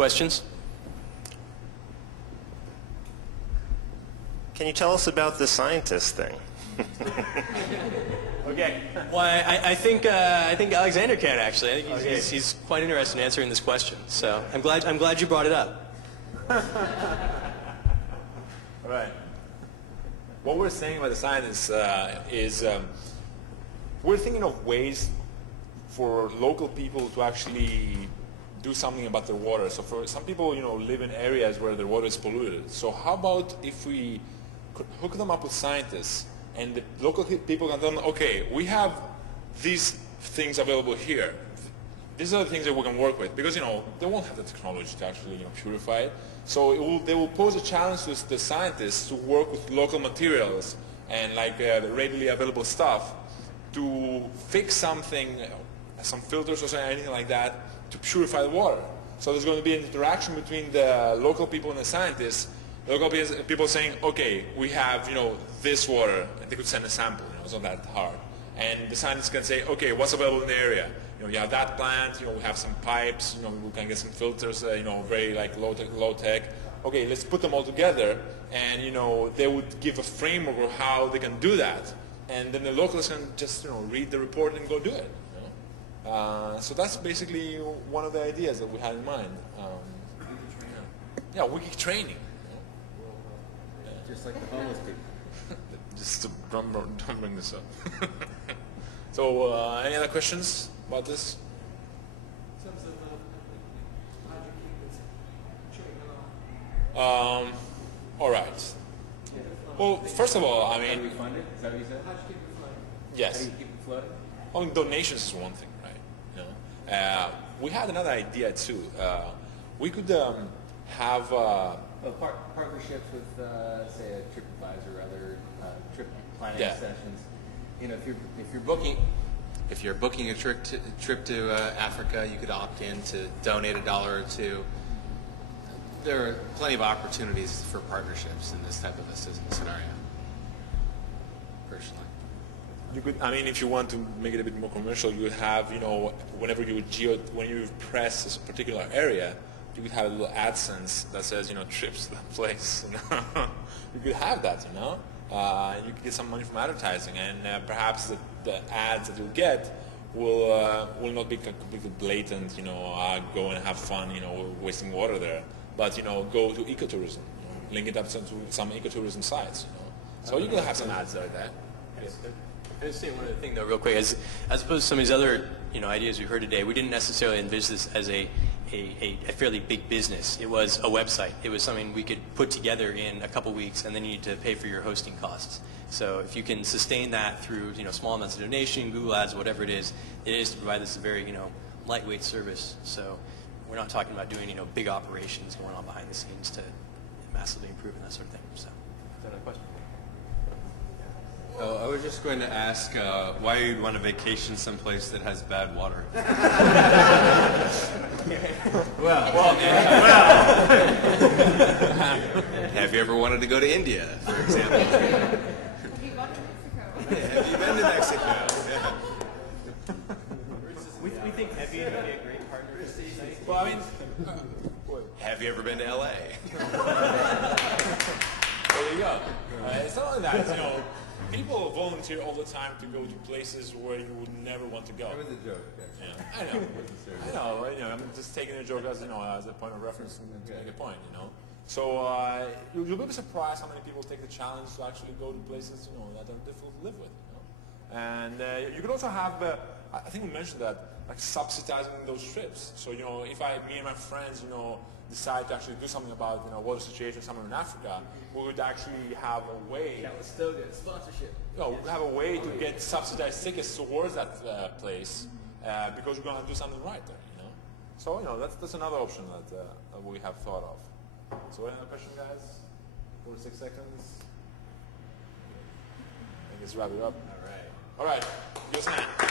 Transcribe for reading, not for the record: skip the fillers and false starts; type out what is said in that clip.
questions? Can you tell us about the scientist thing? Okay. Well, I think Alexander can actually. I think he's quite interested in answering this question. So I'm glad you brought it up. All right. What we're saying about the scientists is we're thinking of ways for local people to actually do something about their water. So for some people, live in areas where their water is polluted. So how about if we could hook them up with scientists and the local people can tell them, okay, we have these things available here. These are the things that we can work with because, they won't have the technology to actually, purify it. So they will pose a challenge to the scientists to work with local materials and the readily available stuff to fix something, some filters or something, anything like that, to purify the water. So there's going to be an interaction between the local people and the scientists. Local people saying, okay, we have, this water, and they could send a sample, it's not that hard. And the scientists can say, okay, what's available in the area? You have that plant, we have some pipes, we can get some filters, very low tech. Okay, let's put them all together, and, they would give a framework of how they can do that. And then the locals can just, read the report and go do it. So that's basically one of the ideas that we had in mind. Yeah, wiki training. Just like the homeless people. Just don't bring this up. So, any other questions about this? In terms of how do you keep it training All right. Well, first of all, How do we fund it? Is that what you said? How do you keep it floating? yes. How do you keep it floating? Well, donations is one thing, right? We had another idea too. We could have. Well, partnerships with, say, a TripAdvisor or other trip planning Yeah. sessions. If you're booking a trip to Africa, you could opt in to donate $1 or $2. There are plenty of opportunities for partnerships in this type of a scenario. Personally, You could, if you want to make it a bit more commercial, you would have, whenever when you press a particular area, you could have a little AdSense that says, trips to that place. You could have that, you could get some money from advertising, and perhaps the ads that you'll get will not be completely blatant, go and have fun, wasting water there, but go to ecotourism, link it up to some ecotourism sites. So you can have some ads like that. I just say one other thing though, real quick. As opposed to some of these other ideas we heard today, we didn't necessarily envision this as a fairly big business. It was a website. It was something we could put together in a couple weeks, and then you need to pay for your hosting costs. So if you can sustain that through small amounts of donation, Google Ads, whatever it is to provide this very lightweight service. So we're not talking about doing big operations going on behind the scenes to massively improve and that sort of thing. So, is that a question? I was just going to ask why you'd want to vacation someplace that has bad water. Have you ever wanted to go to India, for example? Have you gone to Mexico? Have you been to Mexico? Yeah. We think Evian would be a great partner for City Site. Well, Have you ever been to LA? there you go. It's not only that, people volunteer all the time to go to places where you would never want to go. That was a joke. Yeah, I know. I'm just taking a joke as as a point of reference to make a point. So you'll be surprised how many people take the challenge to actually go to places that are difficult to live with. And you could also have, I think we mentioned that, subsidizing those trips. So if me and my friends decide to actually do something about water situation somewhere in Africa, we would actually have a way. That was still good. Sponsorship. We would have a way to get subsidized tickets towards that place because we're going to do something right there. So that's another option that we have thought of. So any other question, guys? 46 seconds. I guess wrap it up. All right. All right. Give us a hand.